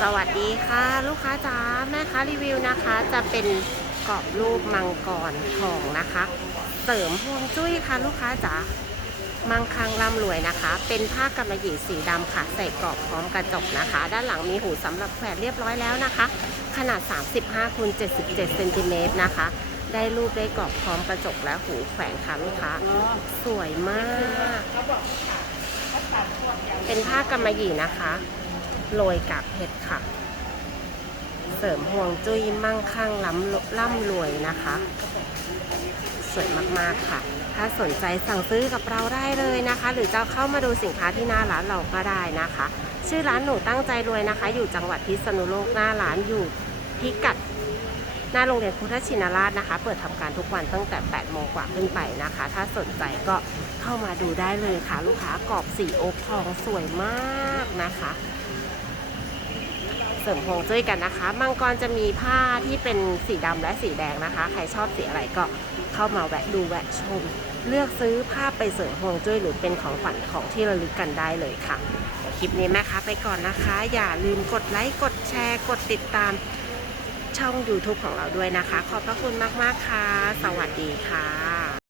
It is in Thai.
สวัสดีค่ะลูกค้าจ๋าแม่ค้ารีวิวนะคะ จะเป็นกรอบรูปมังกรทองนะคะ เสริมพวงจุ้ยค่ะลูกค้าจ๋ามังคังร่ำรวยนะคะ เป็นผ้ากำมะหยี่สีดำค่ะ ใส่กรอบพร้อมกระจกนะคะ ด้านหลังมีหูสำหรับแขวนเรียบร้อยแล้วนะคะ ขนาด 35คูณ77เซนติเมตรนะคะ ได้รูปได้กรอบพร้อมกระจกและหูแขวนค่ะลูกค้าสวยมาก เป็นผ้ากำมะหยี่นะคะ โรยกากเพชรค่ะ เสริมห่วงจุ้ยมั่งคั่งล้ำร่ำรวยนะคะ สวยมากๆค่ะ ถ้าสนใจสั่งซื้อกับเราได้เลยนะคะ หรือจะเข้ามาดูสินค้าที่หน้าร้านเราก็ได้นะคะ ชื่อร้านหนูตั้งใจรวยนะคะ อยู่จังหวัดพิษณุโลกหน้าร้านอยู่พิกัดหน้าโรงเรียนพุทธชินราชนะคะ เปิดทำการทุกวันตั้งแต่ 8 โมงกว่าขึ้นไปนะคะ ถ้าสนใจก็ เข้ามาดูได้เลยค่ะ ลูกค้ากรอบสีโอ๊กทองสวยมากนะคะ เสริมฮวงจุ้ยกันนะคะ มังกรจะมีผ้าที่เป็นสีดำและสีแดงนะคะ ใครชอบสีอะไรก็เข้ามาแวะดูแวะชม เลือกซื้อผ้าไปเสริมฮวงจุ้ยหรือเป็นของขวัญของที่ระลึกกันได้เลยค่ะคลิปนี้แม่ค้าไปก่อนนะคะ อย่าลืมกดไลค์กดแชร์ กดติดตามช่อง YouTube ของเราด้วยนะคะ ขอบพระคุณมาก ๆ ค่ะ สวัสดีค่ะ